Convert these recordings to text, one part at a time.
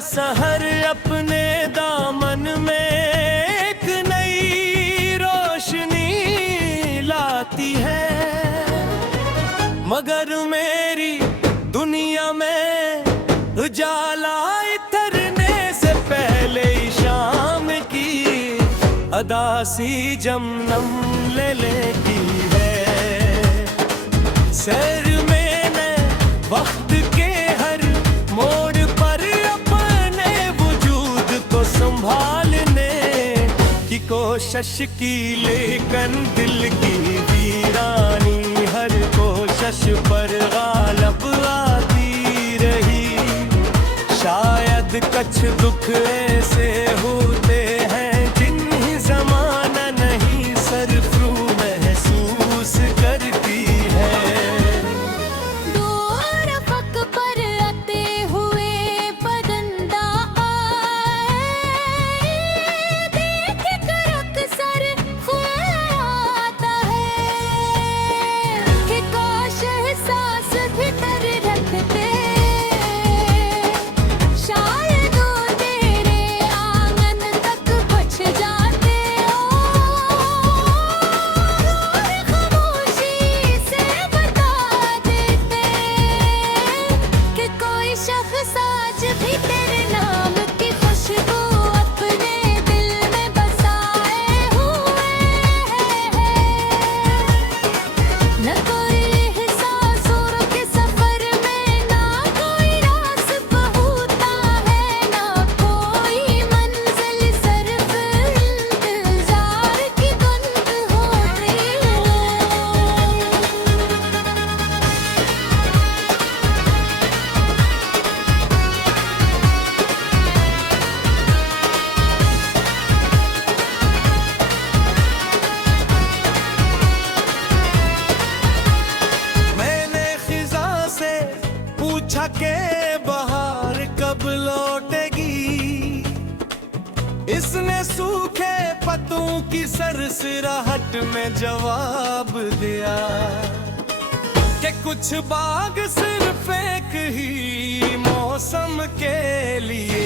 सहर अपने दामन में एक नई रोशनी लाती है, मगर मेरी दुनिया में उजाला इतरने से पहले ही शाम की अदा सी जमनम ले लेती है। सैर में मैं वक्त के हर मोड़ पर अपने वजूद को संभालने की कोशिश की, लेकिन दिल की वीरानी हर कोशिश पर गालिब आती रही। शायद कुछ दुख ऐसे होते हैं जिन्हें ज़माना नहीं सरफ्रू महसूस करती है। पूछा के बहार कब लौटेगी, इसने सूखे पत्तों की सरसराहट में जवाब दिया कि कुछ बाग सिर्फ एक ही मौसम के लिए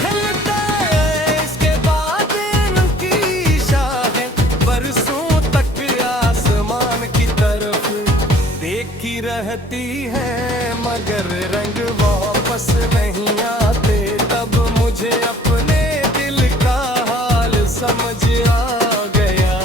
खिलता है, इसके बाद इनकी शाखें बरसों तक आसमान की तरफ देखी रहती है, मगर रंग वापस नहीं आते। तब मुझे अपने दिल का हाल समझ आ गया।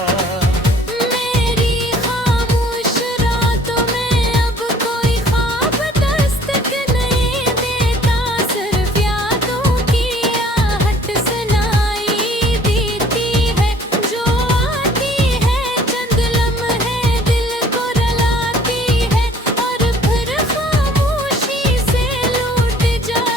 मेरी खामोश रातों में अब कोई ख्वाब दस्तक नहीं देता, सिर्फ यादों की आहट सुनाई देती है, जो आती है चंद लम्हे दिल को रुलाती है और फिर खामोशी से लौट जाती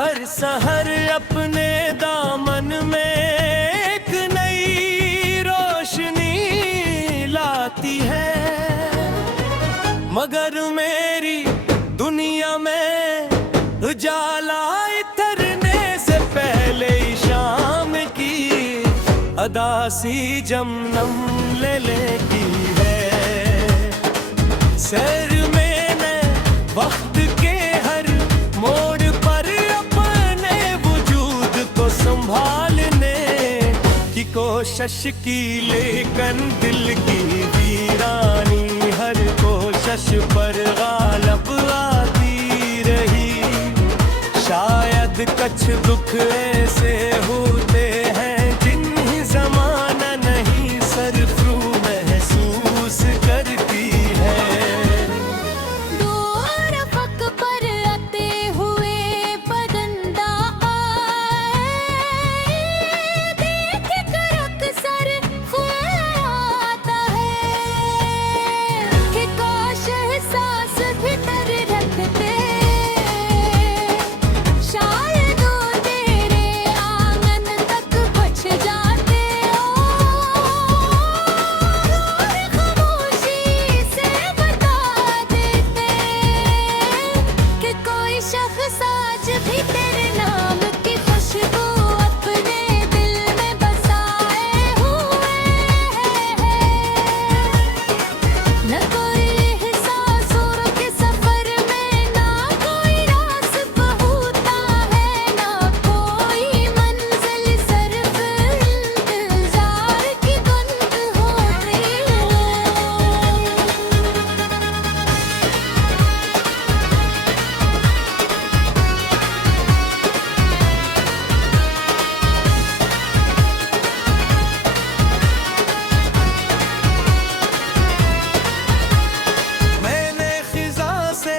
हर सहर अपने दामन में एक नई रोशनी लाती है, मगर मेरी दुनिया में उजाला इतरने से पहले ही शाम की अदा सी जमनम ले लेती है। सैर में मैं वक्त के हर मोड़ पर अपने वजूद को संभालने की कोशिश की, लेकिन दिल की वीरानी हर कोशिश पर गालब आती रही। शायद कुछ दुख ऐसे होते हैं जिन्हें जमाना नहीं सरफरू महसूस करती है। दो रफ़क़ पर आते हुए परिंदा आए, देख कर अक्सर ख्याल आता है कि काश एहसास भीतर रखते, शायद वो तेरे आंगन तक पहुँच जाते। और खामोशी से बता देते कि कोई शख्स आज भी तेरे नाम की खुशबू अपने दिल में बसाए हुए है। न कोई एहसासों के सफर में, ना कोई रास्ता होता है, ना कोई मंजिल, सिर्फ इंतजार की धुन होती है। मैंने खिजा से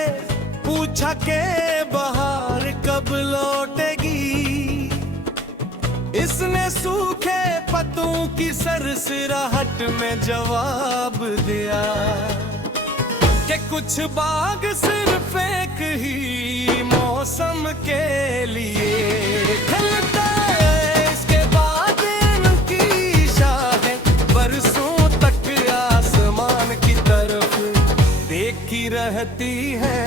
पूछा के बहार कब लौटेगी, इसने सूखे पत्तों की सरसराहट में जवाब दिया कि कुछ बाग सिर्फ एक ही मौसम के लिए खिलता है, इसके बाद इनकी शाखें बरसों तक आसमान की तरफ देखी रहती है,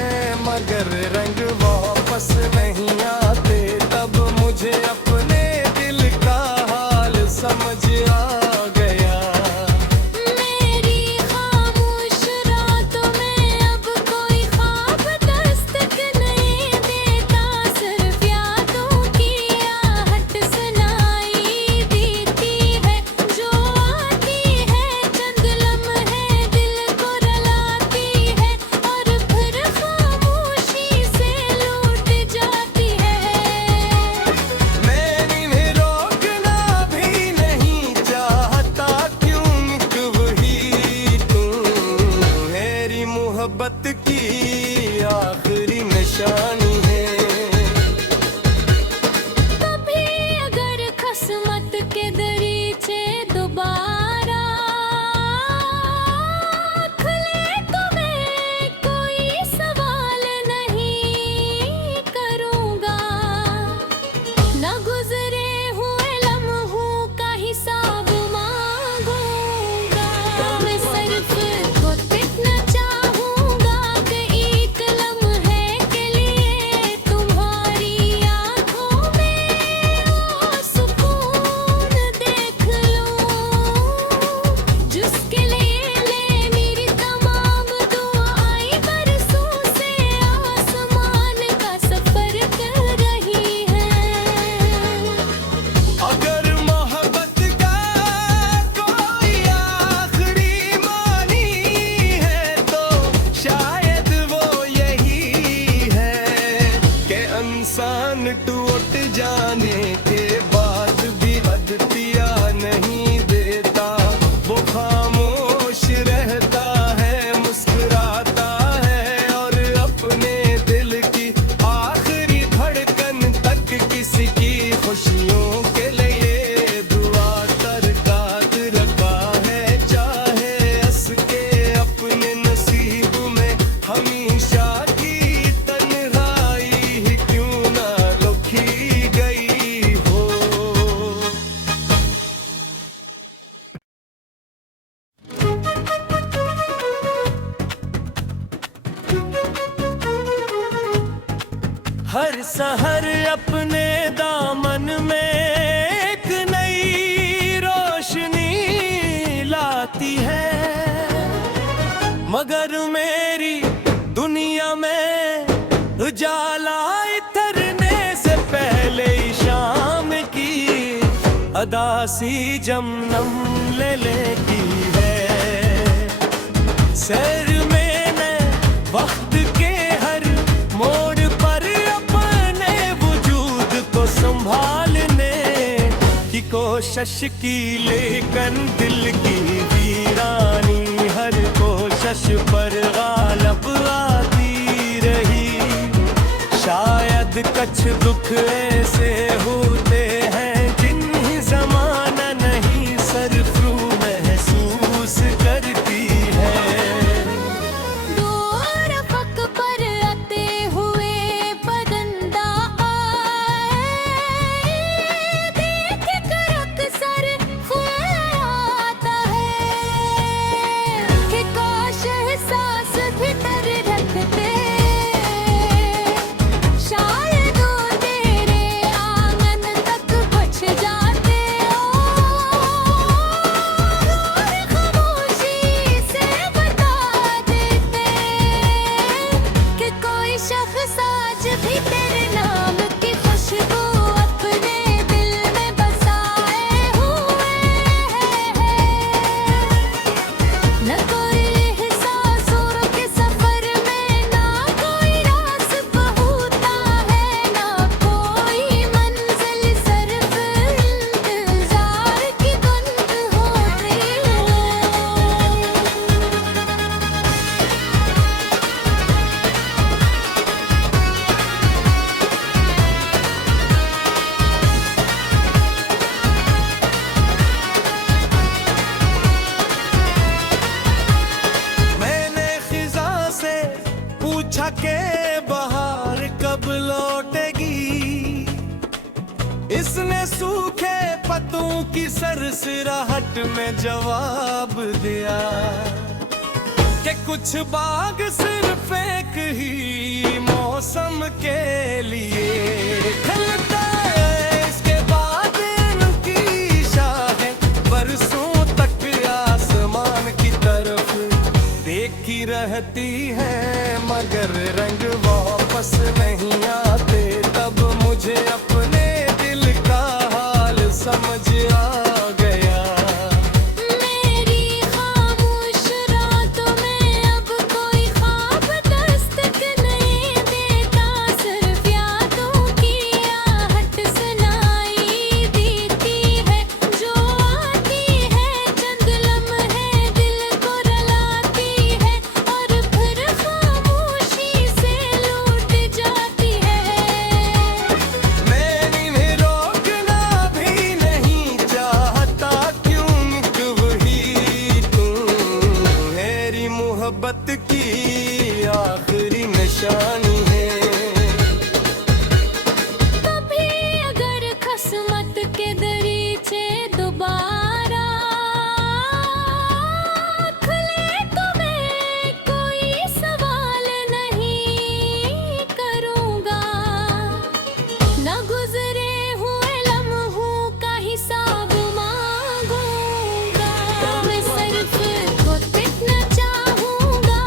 मगर रंग वापस नहीं आते। तब मुझे अपने दिल का हाल समझ आ गया। मेरी खामोश रातों में अब कोई ख्वाब दस्तक नहीं देता, सिर्फ यादों की आहट सुनाई देती है, जो आती है चंद लम्हे दिल को रुलाती है, और फिर खामोशी से लौट जाती हर सहर अपने दामन में एक नई रोशनी लाती है, मगर मेरी दुनिया में उजाला इतरने से पहले ही शाम की अदा सी जमनम ले लेती है। सैर मैंने वक्त के हर मोड़ पर अपने वजूद को संभालने की कोशिश की, लेकिन दिल की वीरानी हर कोशिश पर गालब आती रही। शायद कुछ दुख ऐसे होते हैं जिन्हें ज़माना नहीं सरफरू महसूस करती है। दो रफ़क़ पर आते हुए परिंदा आए, देख कर अक्सर ख़्याल आता है कि काश एहसास भीतर रखते, शायद वो तेरे आंगन तक पहुँच जाते। और खामोशी से बता देते कि कोई शख्स आज भी तेरे नाम की खुशबू अपने दिल में बसाए हुए है। न कोई एहसास और के सफर में, ना कोई रास्ता होता है, ना कोई मंजिल, सिर्फ इंतजार की धुन होती है। मैंने खिजा से पूछा के बहार कब लौटेगी, इसने सूखे पत्तों की सरसराहट में जवाब दिया कि कुछ बाग सिर्फ एक ही मौसम के लिए खिलता है, इसके बाद इनकी शाखें बरसों तक आसमान की तरफ देखी रहती है, मगर रंग वापस नहीं आते। तब मुझे अपने दिल का हाल समझ आ गया। मेरी खामोश रातों में अब कोई ख्वाब दस्तक नहीं देता, सिर्फ यादों की आहट सुनाई देती है, जो आती है चंद लम्हे दिल को रुलाती है, और फिर खामोशी से लौट जाती है। मैं इन्हें रोकना भी नहीं चाहता, क्यों कि वही तुम मेरी मोहब्बत की आखिरी निशानी है। कभी अगर किस्मत के दरीचे दोबारा खुले तो मैं कोई सवाल नहीं करूँगा, न गुजरे हुए लम्हों का हिसाब मांगूँगा। मैं सिर्फ खुद इतना चाहूँगा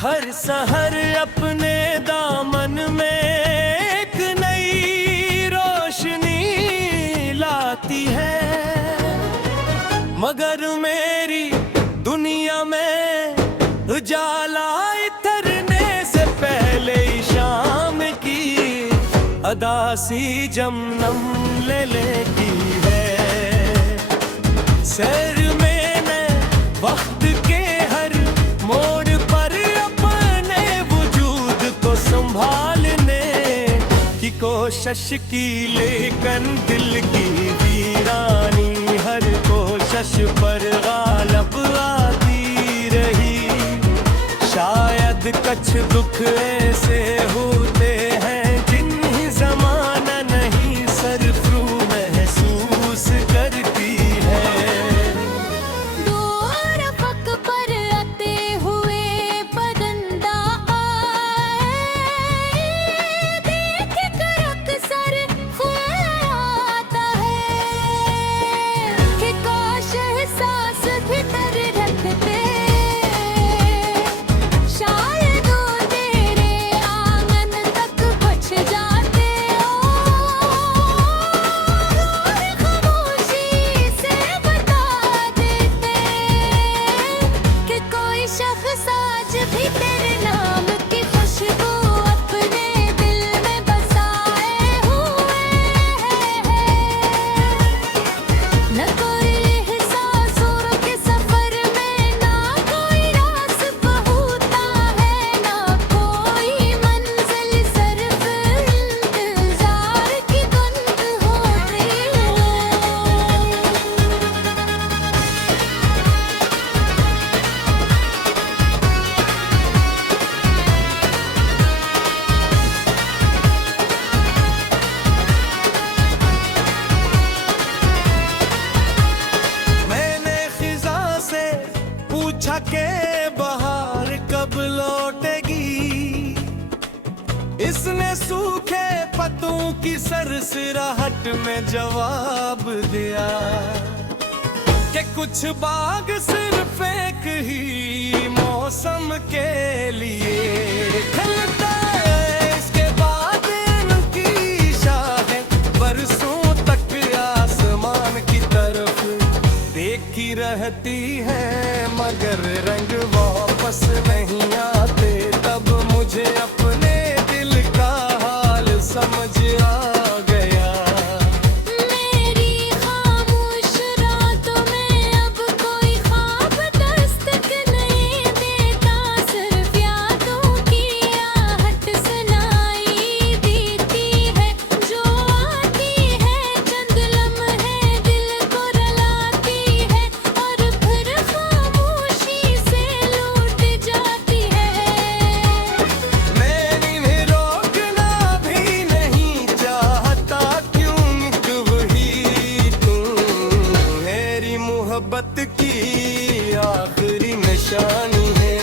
हर सहर अपने दामन में एक नई रोशनी लाती है, मगर मेरी दुनिया में उजाला इतरने से पहले ही शाम की अदा सी जमनम ले लेती है। सैर में मैं वक्त के हर मोड़ पर अपने वजूद को संभालने की कोशिश की, लेकिन दिल की वीरानी हर कोशिश पर गालब आती रही। शायद कुछ दुख ऐसे होते हैं जिन्हें जमाना नहीं सरफ्रू महसूस करती है। दूर पक पर आते हुए परिंदा आए, देख कर अक्सर ख्याल आता है कि काश एहसास भीतर रखते, शायद वो तेरे आंगन तक पहुंच जाते। और खामोशी से बता देते कि कोई शख्स आज भी तेरे नाम की खुशबू अपने दिल में बसाए हुए है। न कोई एहसासों के सफर में ना कोई रास्ता होता है, ना कोई मंजिल, सिर्फ इंतजार की धुन होती है। मैंने खिजा से पूछा के बहार कब लौटेगी, इसने सूखे पत्तों की सरसराहट में जवाब दिया कि कुछ बाग सिर्फ एक ही मौसम के लिए खिलता है, इसके बाद इनकी शाखें बरसों तक आसमान की तरफ देखी रहती है, मगर रंग वापस नहीं आते। तब मुझे अपने दिल का हाल समझ आ गया। मेरी खामोश रातों में अब कोई ख्वाब दस्तक नहीं देता, सिर्फ यादों की आहट सुनाई देती है, जो आती है चंद लम्हे दिल को रुलाती है और फिर खामोशी से लौट जाती है। मैं इन्हें रोकना भी नहीं चाहता, क्यों कि वही तुम मेरी मोहब्बत की आखिरी निशानी है।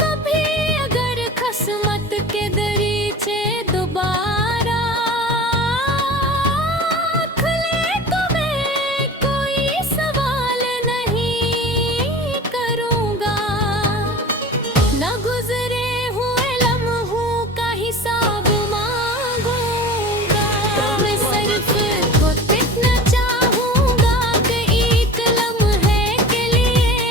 कभी अगर किस्मत के दरीचे दोबारा खुले तो मैं कोई सवाल नहीं करूँगा, ना गुजरे हुए लम्हों का हिसाब मांगूंगा। मैं सिर्फ खुद इतना चाहूँगा कि एक लम्हे के लिए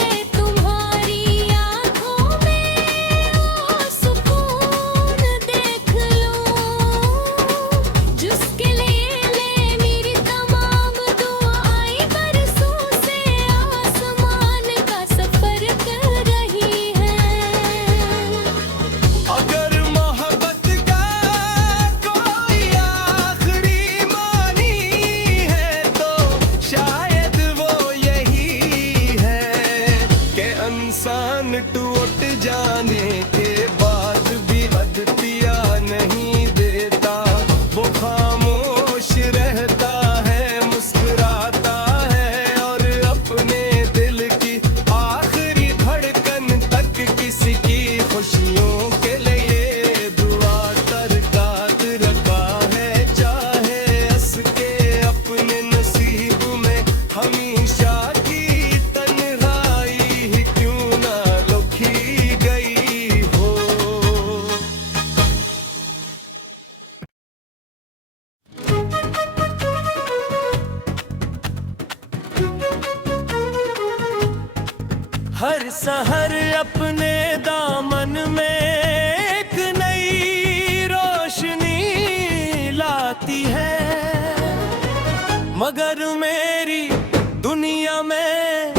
हर सहर अपने दामन में एक नई रोशनी लाती है, मगर मेरी दुनिया में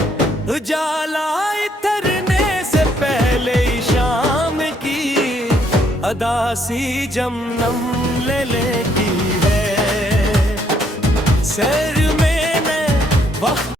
उजाला इतरने से पहले ही शाम की अदा सी जमनम ले लेती है। सैर में मैं वक्त